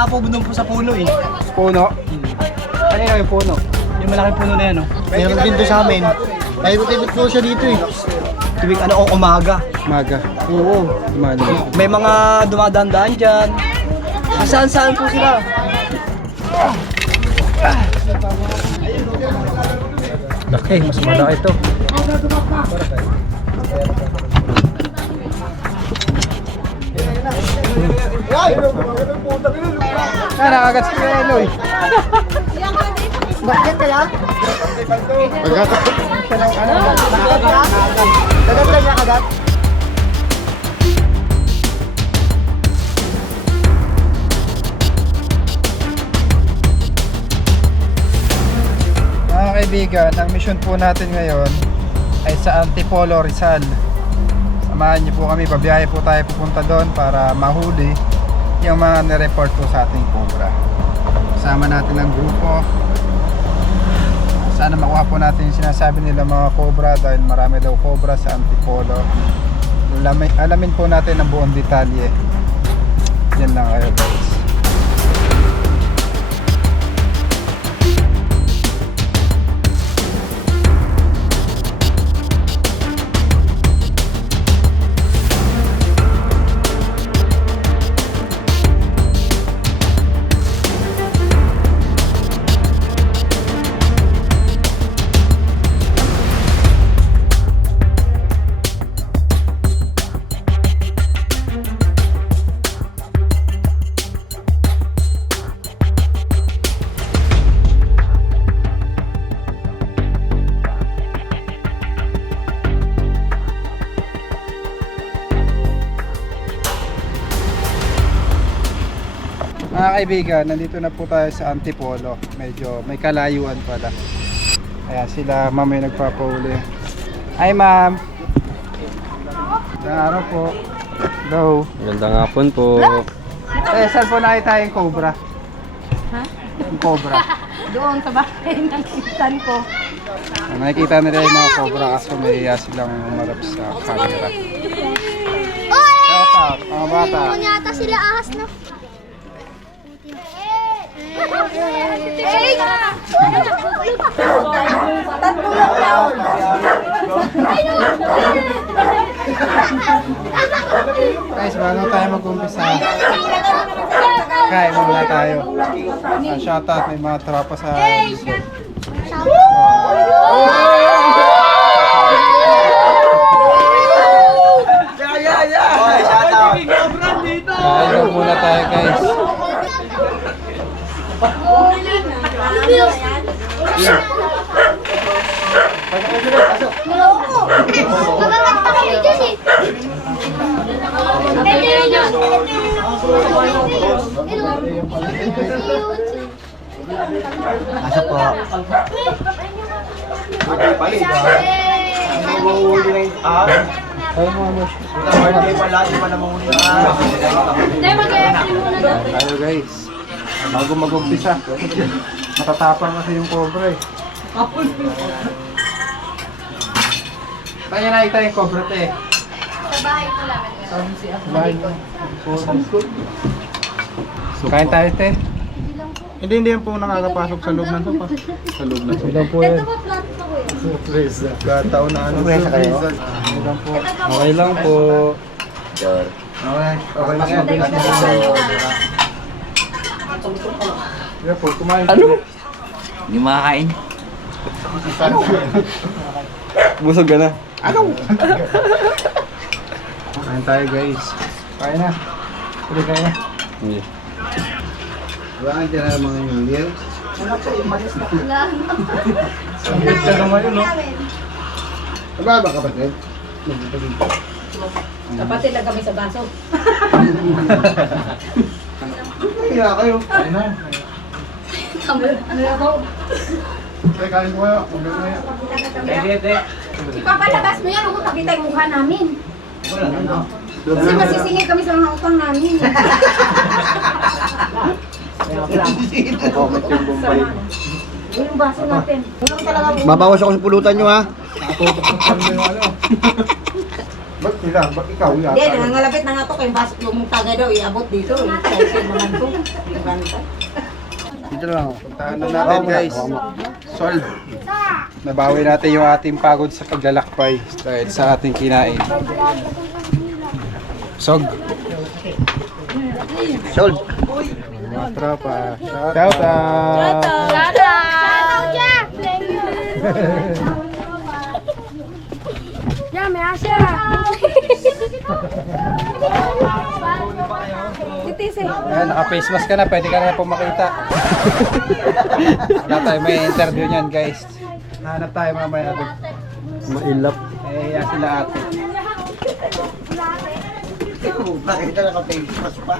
nga po doon po sa puno eh. Puno? Ano yung puno? Yung malaking puno na yan, no? Meron din to sa amin. Paikot-ikot po siya dito eh. Tuwing ano, umaga. Maga. Oo. Maga. May mga dumadaan-daan dyan. Saan-saan po sila. Laki, mas malaki ito. Nakagat si Eloy. Bakit kaya? Kagat. Kagat lang niya kagat. Mga kaibigan, ang mission po natin ngayon ay sa Antipolo, Rizal. Samahan niyo po kami, pabiyahe po tayo pupunta doon para mahuli yung mga nireport po sa ating cobra. Kasama natin ang grupo. Sana makuha po natin yung sinasabi nila mga cobra dahil marami daw cobra sa Antipolo. Alamin po natin ang buong detalye. Yan lang kayo guys. Mga kaibigan, nandito na po tayo sa Antipolo. Medyo may kalayuan pala. Kaya sila ma'am ay nagpapauli. Hi ma'am. Magandang araw po. Hello. Magandang hapon po. Saan po nakita yung cobra? Ha? Yung cobra. Doon sa bahay ng pinsan ko. Nakikita nila yung mga cobra kaso may silang umarap sa camera. Shout out, mga bata. Hindi yata sila ahas na. Guys, bago tayo mag-umpisa, kain muna tayo. Shout out, may mga tropa sa Luzon. Kain muna tayo guys. Asa po? Tayo guys. Bago mag-umpisa. Matatapang kasi yung cobra eh. Saan niya nakita yung cobra te? Sa bahay ko lang. Bahay mo. Kain tayo te. Hindi yan po nakakapasok sa loob ng sopa. Sa loob na sila po yan. Kataon na ano. Surpresa kayo? Okay lang po. Okay. Okay lang yan. Yeah, po, kumain. Ano? Hindi makakain. Busog ka na. Kain tayo guys. Kain na. Pwede kain na. Hindi. Wala ka dyan ang mga yun. Saglit ka naman yun, no? Nababa ka ba, Ted? Kapatid lang kami sa baso. Kaya kayo. Kain na. Kain ko kayo. Ipapalabas mo yan, huwag makita yung mukha namin. Kasi masisingit kami sa mga utang namin. Comment yung Bombay. Yung baso natin. Mabawas ako sa pulutan nyo, ha? Ba't sila? Ba't ikaw yan? Hindi, nangangalapit na nga to kayong baso yung taga daw, iabot dito. Kasi naman to. Dito lang. Puntahan na natin guys. Solve. Nabawi natin yung ating pagod sa paglalakbay dahil sa ating kinain. Sog. Sold. Mga tropa. Shout out. Ya, may asya. Titisi. Ayan, naka-face mask ka na. Pwede ka na po makita. Wala tayo may interview niyan guys. Hanap tayo mamaya natin. Mailap. Eh, sila ate. Bakit na naka-face mask pa?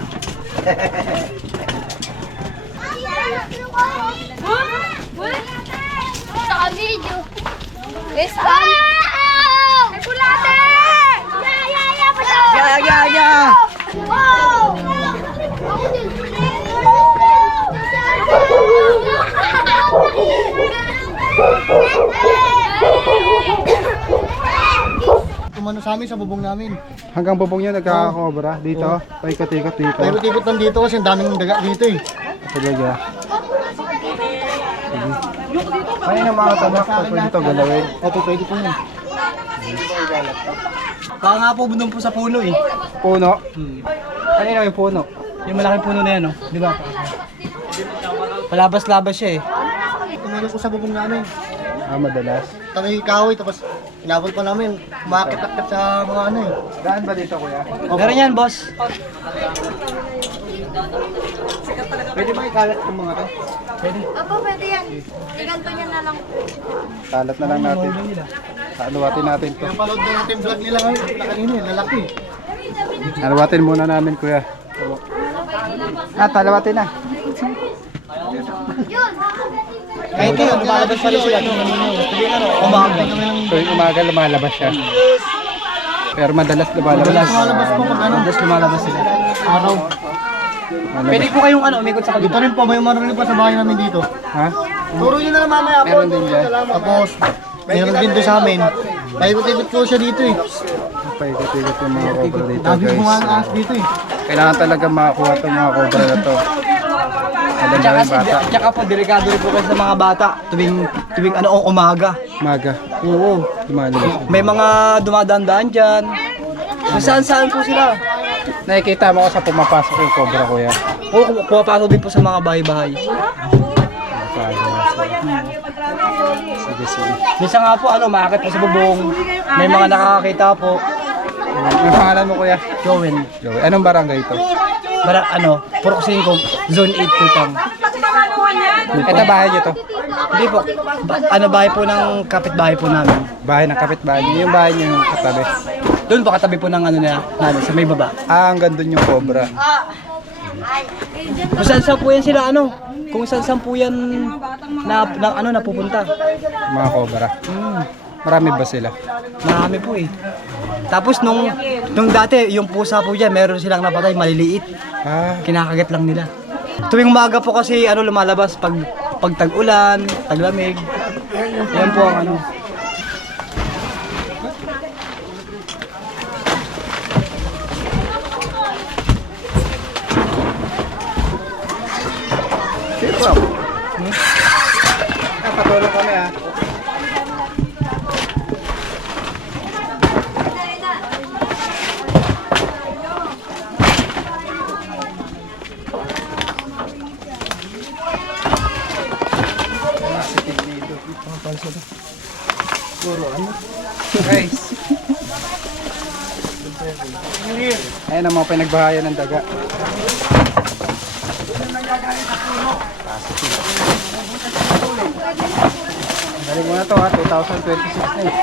Saka video. Espan! Kulate! Ya! Wow! Ako din. Tumano sa amin sa bubong namin. Hanggang bubong nyo nagkakakobra dito. Paikot-ikot dito. Paikot-ikot lang dito kasi ang daming daga dito eh. Talaga. Kaya ng mga tabak pag pwede ito galawin. Opo, pwede po yun. Baka nga po doon po sa puno eh. Puno. Kanina yung puno. Yung malaking puno na yan, no? Di ba? Palabas-labas siya eh. Tumano po sa bubong namin. Madalas. Kami kahoy tapos inabot pa namin. Umakit-akit sa mga ano eh. Daan ba dito kuya? Meron yan, boss. Pwede ba ikalat yung mga to? Opo, pwede yan. Iganto niya na lang. Kalat na lang natin. Aluwatin natin to. Kaya panood na natin vlog nila ngayon. Kanina eh, lalaki. Aluwatin muna namin kuya. Talawatin na. Kahit yun, lumalabas pa rin sila. Umaga. So yung umaga lumalabas siya. Pero madalas lumalabas. Lumalabas po pag ano. Madalas lumalabas sila. Araw. Pwede po kayong umikot sa Dito kabila. rin po, may marunong pa sa bahay namin dito. Ha? Turo nyo na lang mamaya po. Meron din dyan. Tapos, meron din doon sa amin. Paikot-ikot po siya dito eh. Paikot-ikot yung mga cobra dito Dami po mga guys. ahas dito eh. Kailangan talaga makakuha itong mga cobra na to. Alam na rin bata. Tsaka po, delikado rin po kasi sa mga bata. Tuwing umaga. Maga. Oo. Lumalabas. May mga dumadaan-daan dyan. Kung saan-saan po sila. Nakikita mo ko sa pumapasok yung cobra kuya. Oo, pumapasok din po sa mga bahay-bahay. Sige, sige. Minsan nga po, maakit po sa bubong. May mga nakakakita po. Yung pangalan mo kuya? Joel. Joey. Anong barangay ito? Purok 5, Zone 8 po pang. Ito bahay niyo to? Hindi po. Bahay po ng kapitbahay po namin. Bahay ng kapitbahay niyo. Yung bahay niyo yung katabi. Doon po katabi po ng namin, sa may baba. Hanggang doon yung cobra. Kung saan po yan sila, kung saan po yan napupunta. Mga cobra. Marami ba sila? Marami po eh. Tapos nung dati, yung pusa po dyan, meron silang napatay, maliliit. Kinakagat lang nila. Tuwing umaga po kasi lumalabas pag tag-ulan, taglamig. Yan po ang Patulong kami ha. Guys. Ayan ang mga pinagbahayan ng daga. Galing mo na to ha, 2026 na eh.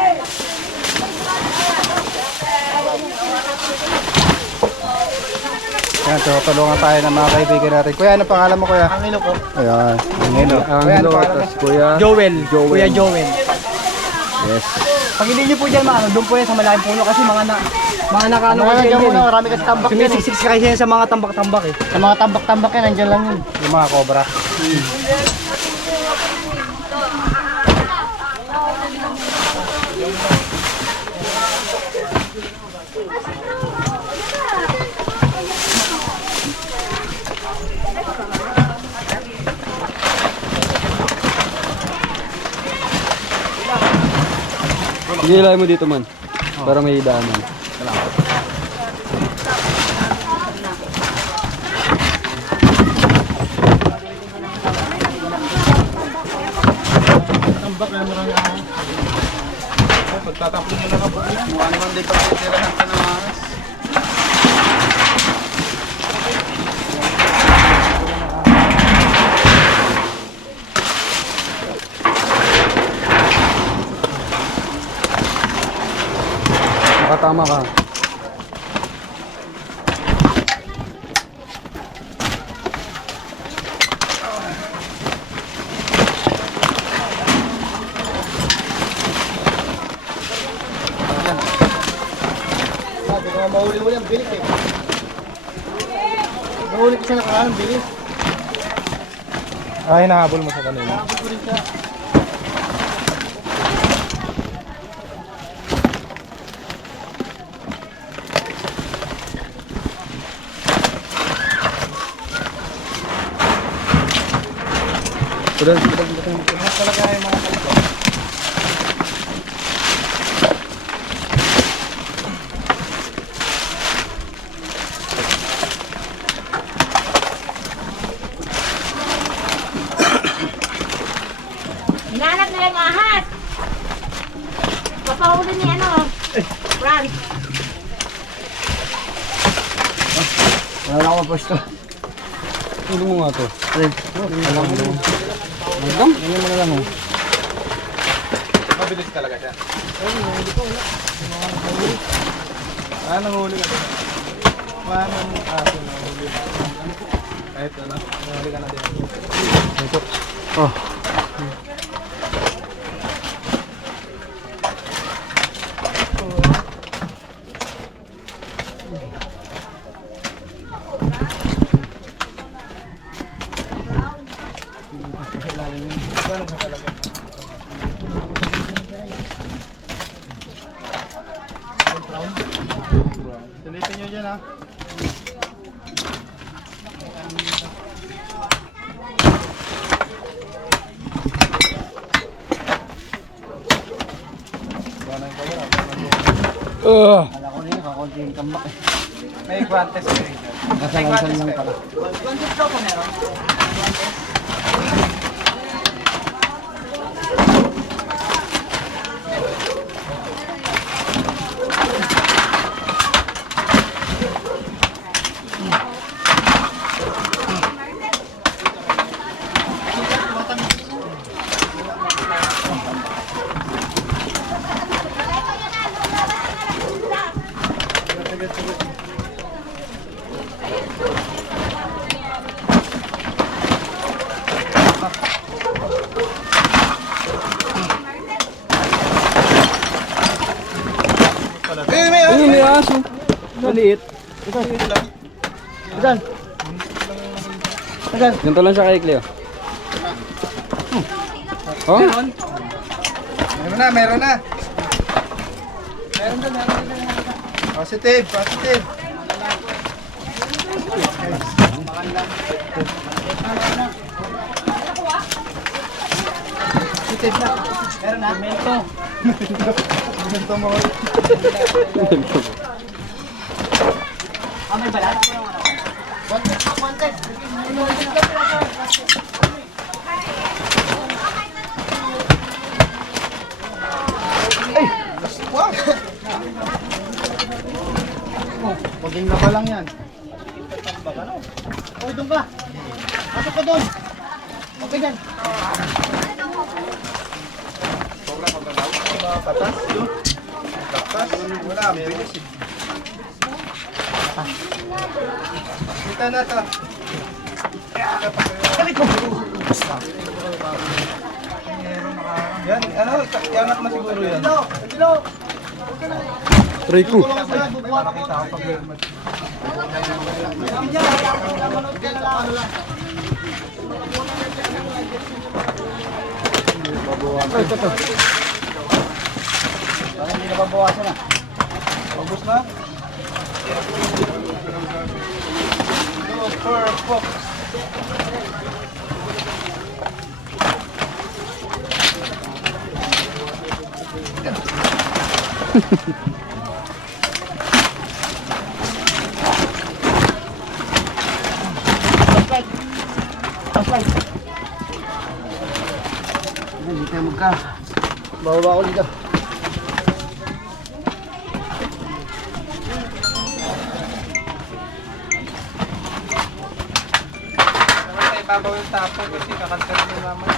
Ayan, tulungan tayo ng mga kaibigan natin. Kuya, ano pangalan mo kuya? Angelo po. Ayan, Angelo. Angelo, tapos kuya. Joel. Kuya Joel. Yes. Pag hindi nyo po dyan doon po yan sa malaking puno kasi mga nakaano Mga kasi nandiyan yan muna, eh. marami kasi tambak yan eh. Sumisiksik kasi yan sa mga tambak-tambak eh. Sa mga tambak-tambak yan, nandiyan lang yun. Yung mga cobra. Sige, ilay mo dito man. Para may daanan. Pagtatapon nyo lang ako. Mukha naman din pagtitirahan ka ng ahas. Nakatama ka. Sabi ko nga mahuli-huli ang bilis eh. Mahuli ko sa nakaraan ang bilis. Ay, nahabol mo sa kanila. Talaga yung mga kalito. Hinahanap nila yung ahas. Papahuli ni ano, Franz. Wala na ako pwesto. Tulo mo nga to. Magdam? Ganyan mo na lang oh. Mabilis talaga siya. Nanghuli ka din. Manang aso nanghuli. Kahit ano, nanghuli ka na din. Oh. Silipin nyo dyan ha. Kala ko na yun, kakunti yung tambak eh. May guantes kayo dyan. Kasalansan lang pala. Ayun, may aso. Maliit. Saan? Saan? Ganito lang siya kay Cleo. Oh? Meron na, meron na. Meron na, meron na. Positive, positive. Positive na. Meron na. Mento. Mento mo. May balat? Wow! Paging na pa lang yan. Uy, doon ka. Pasok ka doon. Okay dyan. Patas, yun. Patas, wala, bilis eh. Kita na ito. Yan, ano, yangat mo siguro yan. Try ko. Makakita ko pag Parang hindi na babawasan na. Ubus na? Super Fox. Hindi tayo magka. Bababa ako dito. Ibabaw yung tapo kasi kakantar mo naman.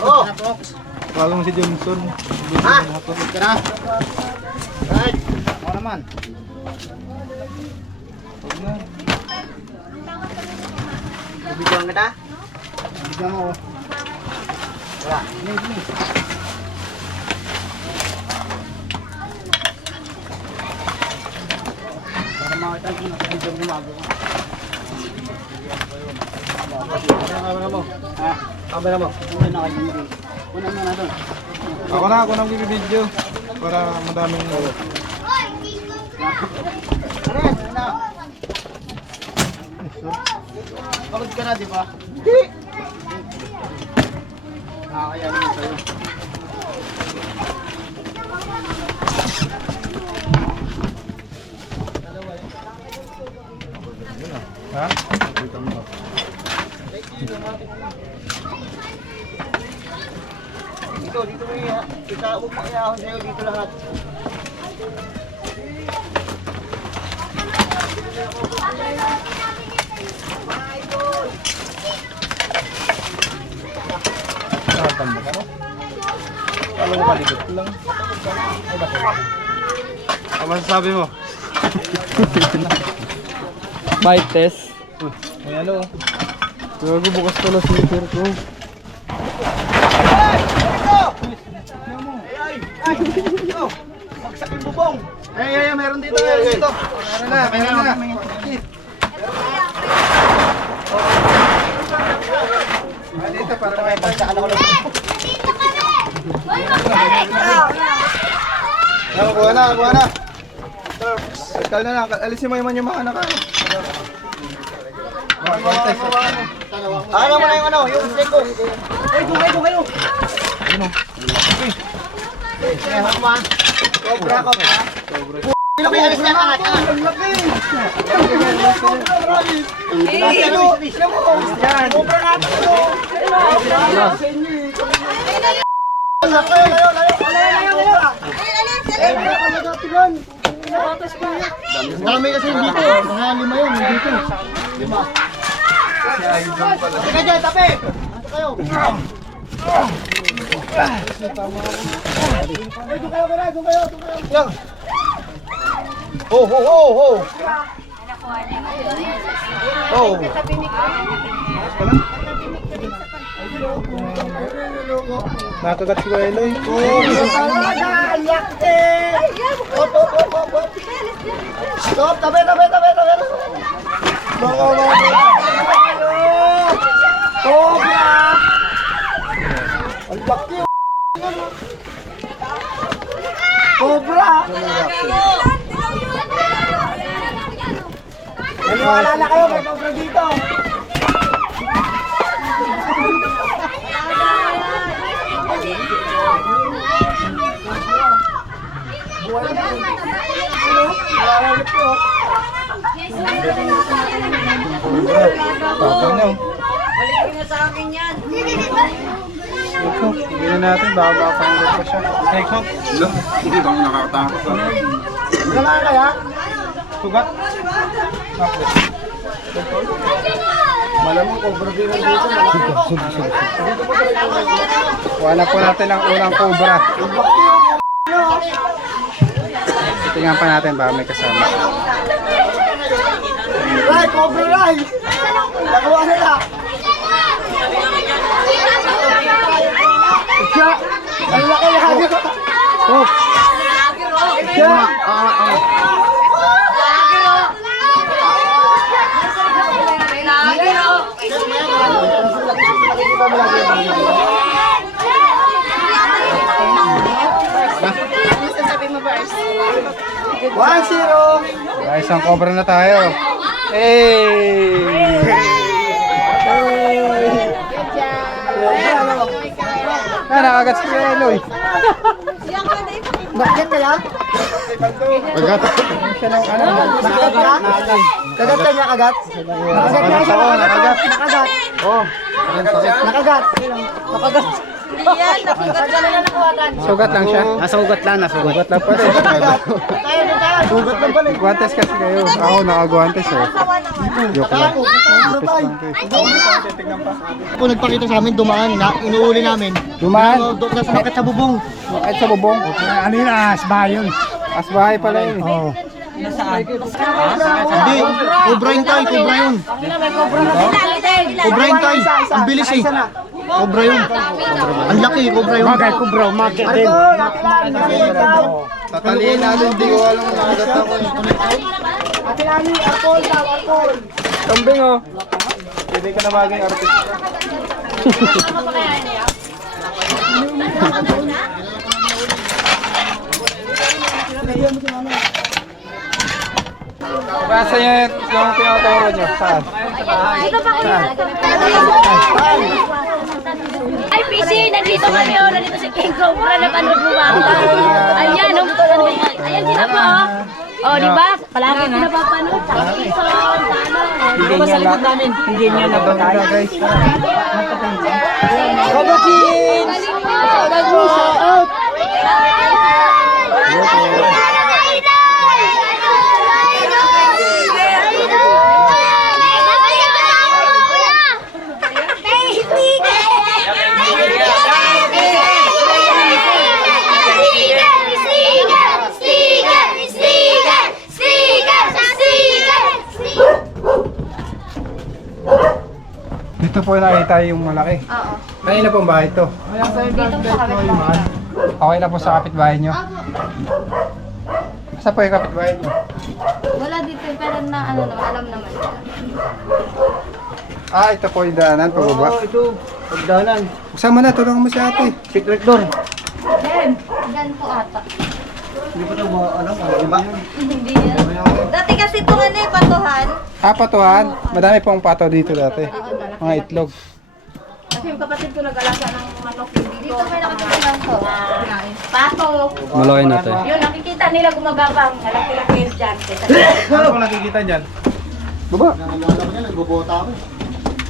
Oh! Bagong si Johnson. Ha? Tubig ka na? Right. Ako naman. Tubigyan kita? Tubigyan mo. Wala. Hindi. Para makita ko na sa video gumago ka. Kamera mo. Ha? Kamera mo. Una na kayo. Una na doon. Ako nang bibidyo. Para madaming Pagod ka na, di ba? Hindi! Nakakayanin mo sa'yo. ha? Dito mo iya. Huwag makiahon sa'yo dito lahat. Nakatamba ka no? Kala mo palikot lang. Ano masasabi mo? Bike test. May ano? Gago bukas pala sneaker ko. Bagsak yung bubong. Ay, meron dito, meron dito. Meron na. Dito para may Bagsakan ako lang. Kuha na. Kal na lang, alisin mo yung mga anak. Ano mo na yung ano, yung seko. Ay, kung kayo. Sige, hakma. Cobra. Sino kayo alis na angat? Ang laki. Cobra natin ito. Ang laki. Dami kasi dito. Mga 5 yun, dito. 5. Sige dyan, tabi. Ito kayo. Doon kayo. Yan. Ho. Oh. Nakagat si Eloy. Ang laki. Op. Stop, tabi. Cobra. Ang laki. Cobra. Naniwala na kayo, may cobra dito. Tingnan natin, baka pangulit pa siya. Snake hook. Hindi bang nakakatakot ah. Wala kaya? Sugat. Malamang cobra din ang dito. Wala po natin ang unang cobra. Tingnan pa natin, baka may kasama. Ray, cobra Ray! Nakuha nila! Siya! Ang laki yan! Oh! Siya! May isang cobra na tayo. Hey! Nakagat si Eloy. Bakit kaya? Kagat. Siya ng ano? Kagat ka niya, kagat? Nakagat niya siya, nakagat. Nakagat. Oh. Nakagat. Nakagat. Sugat lang siya. Nasugat lang. Sugat lang pala. Sugat lang pala. Guantes kasi kayo. Ako nakaguantes eh. Joke lang. Po nagpakita sa amin, dumaan na, inuuli namin. Dumaan? Tapos nakit sa bubong. Bakit sa bubong? Ano yun, asbahay yun. Asbahay pala yun. Oo. Hindi, cobra yun tayo, cobra yun. Cobra yun tayo, ang bilis eh. Cobra yun. Ang laki, cobra yun. Bagay, cobra, umakit din. Tataliin natin, hindi ko alam kung nakagat ako eh. Kambing oh. Hindi ka na maging artist. Basta yung pinaturo nyo. Saan? Ay, PC, nandito kami, oh. Nandito si King Cobra na panood mo ba? Ayan, oh. Ayan sila po, oh. Oh, di ba? Palagi ko napapanood. Sa Quezon, sa ano. Hindi niya namin. Hindi niya napatay. Guys, Cobra Kids! dito po nakita yung malaki. Oo. Kanina pong bahay to. Dito po kami. Okay na po sa kapitbahay nyo. Saan po yung kapitbahay nyo? Wala dito, pero na ano naman, alam naman. Ah, ito po yung daanan, pababa. Ito. Pagdanan. Buksan mo na, tulungan mo si ate. Secret door. Yan po ata. Hindi ko na alam. Iba. Hindi yan. Dati kasi ito ano eh, patuhan. Ah, patuhan. Madami pong pato dito dati. Mga itlog. Kasi yung kapatid ko nag-alaga ng manok dito. Dito may nakikita lang po. Pato. Malaki natin. Yun, nakikita nila gumagabang. Laki-laki yun dyan. Ano po nakikita dyan? Baba. Nangangala ko niya, nagbubota ako.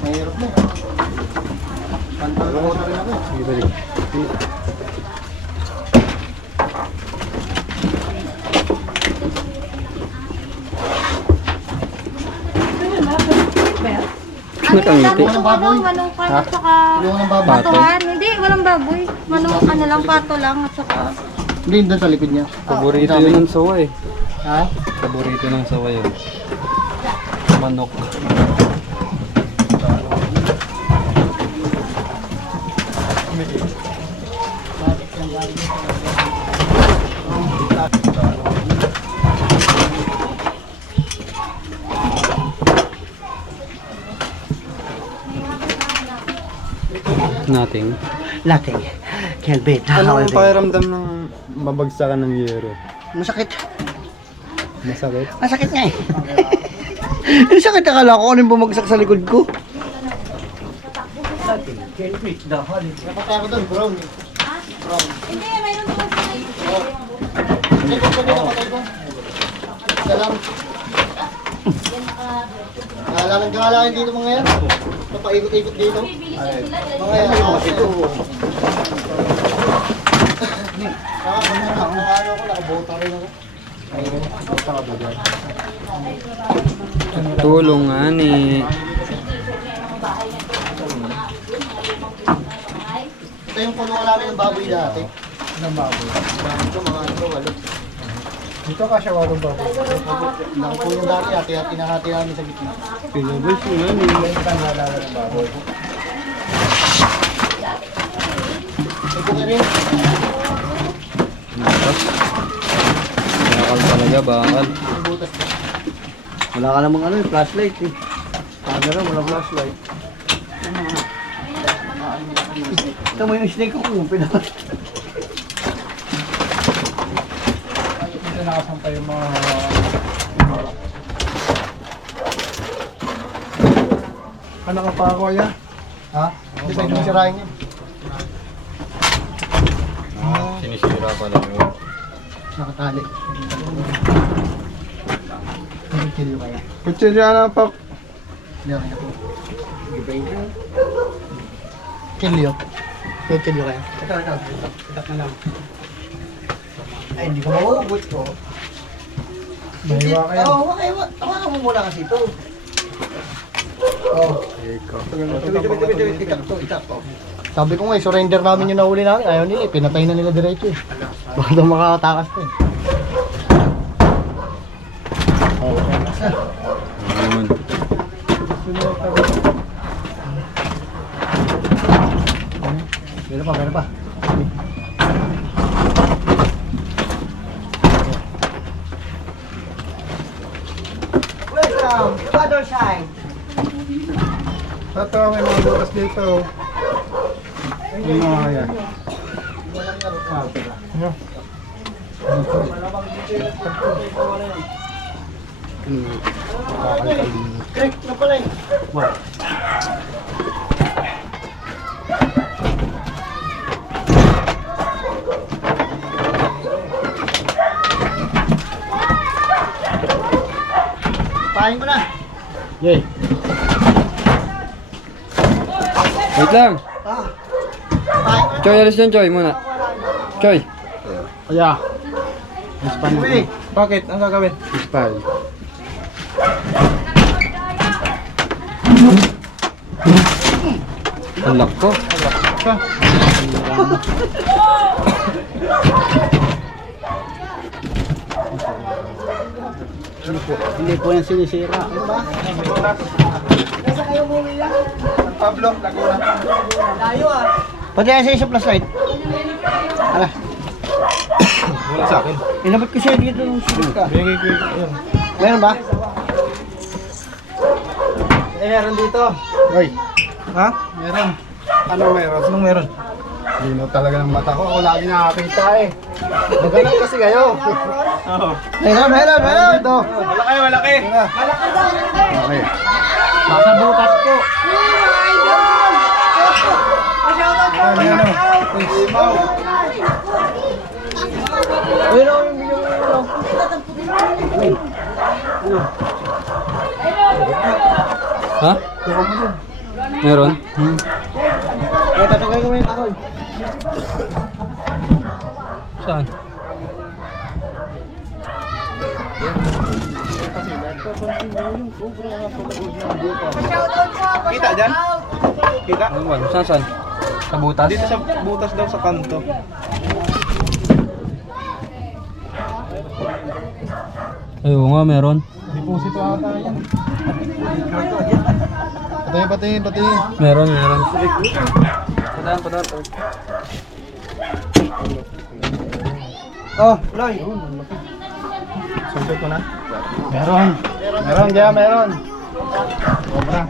Mahirap na. Pantalo rin ako. Sige, balik. Nakangiti. Manong pato, at saka Yung ng baboy. patuhan. Hindi, walang baboy. Manong ano lang, pato lang, at saka... Hindi, doon sa likod niya. Paborito yun ng sawa eh. Ha? Paborito ng sawa yun. Manok. Nothing. Nothing. Can't beat. Anong pakiramdam ng mabagsakan ng yero? Masakit. Masakit? Masakit nga eh. Yung sakit akala ko ano yung bumagsak sa likod ko. Napatay ako doon, brown eh. Hindi, mayroon naman sa Hindi ko pwede napatay ko. Salam. Galang dito mga yan. Napaikot-ikot dito. Mga yan. Nakakano ako, nakabota rin ako. Ayun, basta ka ba dyan? Tulungan eh. Ito yung kulungan namin ng baboy dati. Ng baboy? Ito mga ano, walo. Dito ka siya walong baboy. Nakakulong dati, hati-hati na hati namin sa gitna. Pinabas mo yan eh. Ito ang nalala ng baboy. Ito ka rin. Bakal talaga, bakal. Yung butas ko. Wala ka namang ano, flashlight eh. Paano na, wala flashlight. Ito mo yung snake ko kung pinaka. Dito nakasampay yung mga... Ano ka pa ako, ya? Ha? Hindi pwede mo sirahin yun. Sinisira pa lang yun. Nakatali. Kilo kaya. Kutsilyo na pa. Kilo kaya po. Kilo. Kilo kaya. Ito. Itak na lang. Ay, hindi ko mauubot ko. Mahiwa kayo. Oo, tawakan mo muna kasi ito. Oh. Itak to. Sabi ko nga, surrender namin yung nahuli namin. Ayaw nila, pinatay na nila diretso eh. Baka daw makatakas to eh. Yun. Meron pa. Welcome to other side. Ito, may mga butas dito. Yung mga yan. Ano? Correct na pala eh. Pahin ko na. Yay. Wait lang. Pahin ko na. Choy, alis dyan, Choy, muna. Choy. Kaya. Uy, Bakit? Ang gagawin? Ispal. Ang lock ko. hindi po yan sinisira. Ano ba? Nasa kayo muli yan? Pablo, Laguna. Layo ah. Pati sa isa plus light. Ala. Wala sa akin. Inabot ko siya dito nung silip ka. Bigay ko yun. Meron ba? Meron dito. Hoy. Ha? Meron. Anong meron? Anong meron? Lino talaga ng mata ko. Ako lagi nakakita eh. Magalang kasi kayo. Oo. Meron. Ito. Malaki. Okay. Nasa bukas po. Ano? Limaw. Uy, no, yung video mo. Ha? Meron? Kaya tatagay ko mo yung kahoy. Saan? Kita dyan? Kita? Ano? Saan? Sa butas? Dito sa butas daw sa kanto. Ay, oo nga, meron. Deposito ata yan. Patayin. Meron. Padaan. Oh, Loy. Suntok ko na. Meron. Sobra.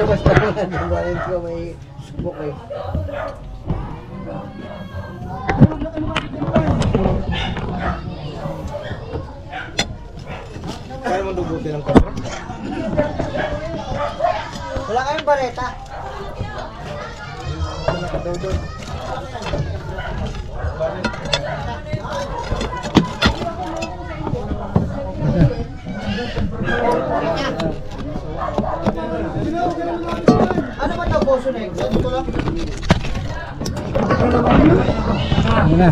Labas na lang. Nagbayan ko may subok eh. Kaya mo dubutin ng kamera? Wala kayong bareta. Ano ba ito, boso na yun? Ito lang. Ano na?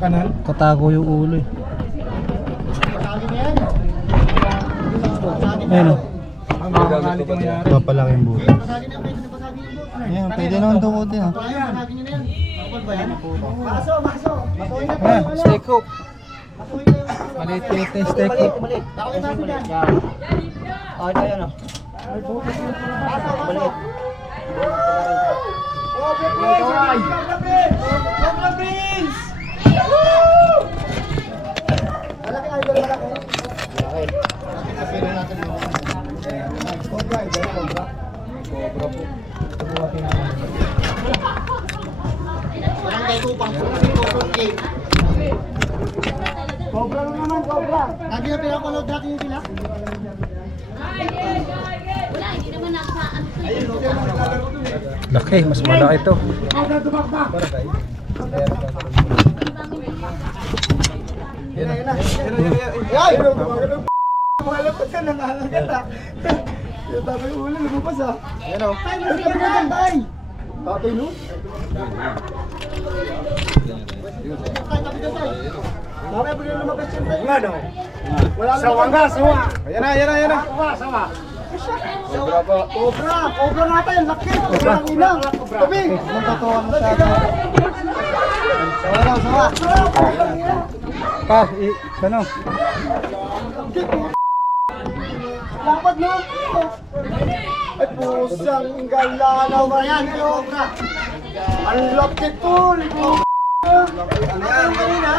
Kanan? Katago yung ulo eh. Ayun o. Ang makakali ko nangyari. Papalaki yung bulo. Ayan, pwede naman dukutin ha. Maso. Steak hook. Maliit yung steak hook. Maliit. Ako yung maso dyan. Ito yan o. Maliit. Malaki. kay Kupang King. Cobra lang naman, Cobra. Lagi na pinapanood natin yung sila. Wala, hindi naman nakasaan. Laki, mas malaki ito. Ay! Malapit ka na nangangagat ah. Yung tapos yung ulo, lumabas ah. Ayan o. Ay, mas ka na tay! Tatay no? Tay, tabi ka tay. Mamaya pag yung lumabas yan tay. Nga no? Sawa nga, sawa! Ayan na, ayan na, ayan na. Sawa! Cobra! Cobra nga tayo, laki! Cobra ang inang! Tabi! Ang tatawa mo sa akin. Sawa daw, sawa! Pa, ano? Dapat no? Ay pusang gala naman yan, Cobra! Ang lapit tol! Ano yan, kanina?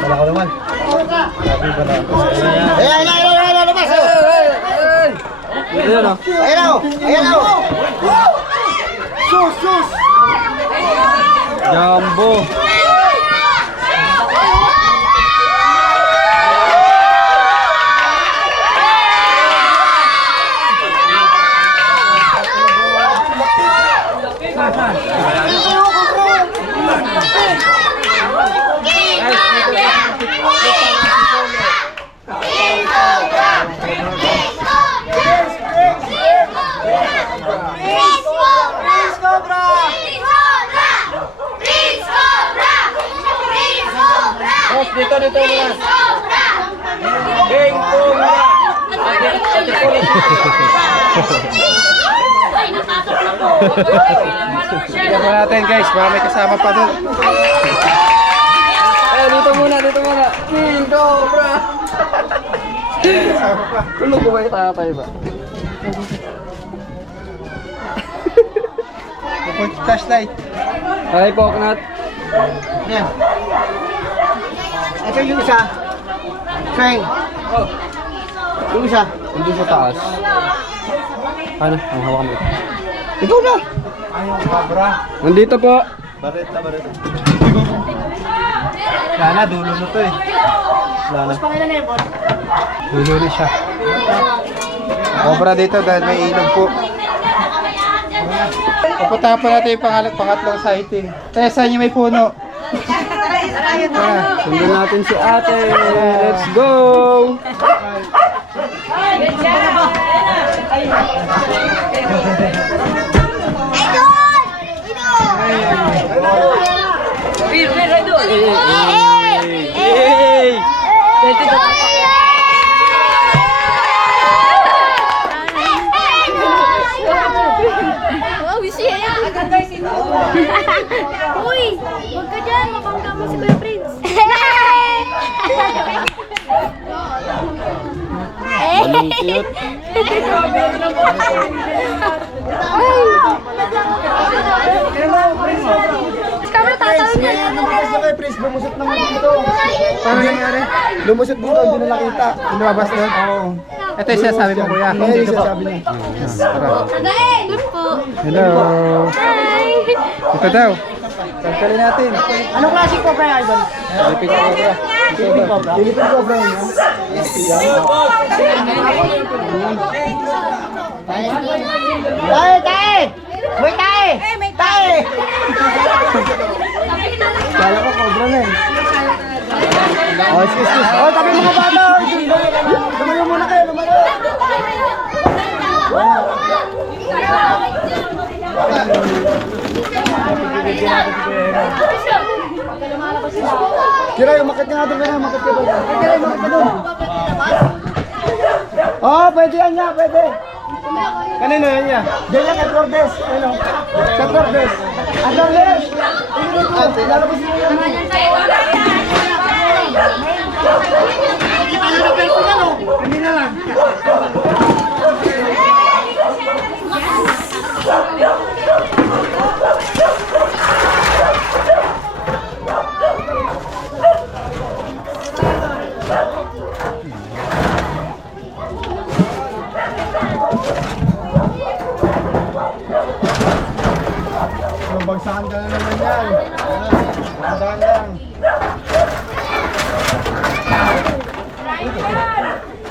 Wala ko naman. Cobra! Ayan, labas! Ayan o. Ayan o! Sus, sus! Jumbo. Dito muna. Ay, napasok na po. Tignan mo natin guys, baka may kasama pa doon. Dito muna. King Cobra! Kasama pa. Kulong ko ba yung tatay ba? Flashlight. Ay, Poknat. Ayan. Ito yung isa. Feng. Yung isa. Hindi sa taas. Ano? Ang hawak mo. Ikaw na. Cobra. Nandito po. Bareta. Sana, dulo na to eh. Wala na. Dulo na siya. Cobra dito dahil may ilog po. Pupuntahan po natin yung pangatlong sighting. Tessa, niyo may puno. Sundan natin si ate. Let's go! Uy! Huwag ka dyan! Mabangga mo si Kuya Prince! Balong cute. Camera tatawin niya! Lumusot na kay Prince. Lumusot naman dito. Paano nangyari? Lumusot dito. Hindi na nakita. Lumabas doon? Oo. Ito yung sinasabi mo kuya. Ayun yung sinasabi niya. Tagain! Doon po! Hello. Hi! Ito daw. Tanggalin natin. Anong klaseng cobra yan, Idol? Philippine Cobra. Philippine cobra. Philippine cobra yun. Tae! May tae! Tae! Kala ko cobra na eh. Oh, excuse. Oh, tabi mga bata. Lumayo muna kayo, lumayo. Kira, umakit ka nga doon. Umakit ka doon. Kira, umakit ka doon. Oh, pwede yan niya, pwede. Kanino yan niya? Diyan yan kay Cordes. Ano? Sa Cordes. Ang Cordes! Lalabas niyo yan. Hindi na lang. Saan ka na naman yan? Dahan lang.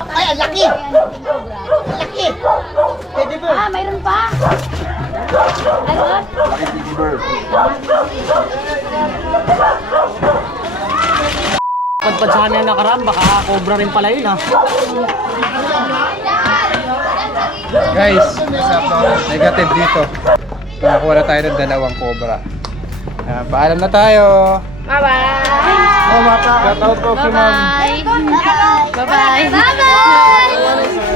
Ay, ang laki! Ang laki! Pwede ba? Ah, mayroon pa. Ayun. Padpad sa kanya nakaraan, baka cobra rin pala yun ah. Guys, negative dito. Nakakuha na tayo ng 2 cobra. Paalam na tayo. Bye-bye. Oh, mata. Shout out po si Ma'am. Bye-bye. Bye-bye. Bye-bye.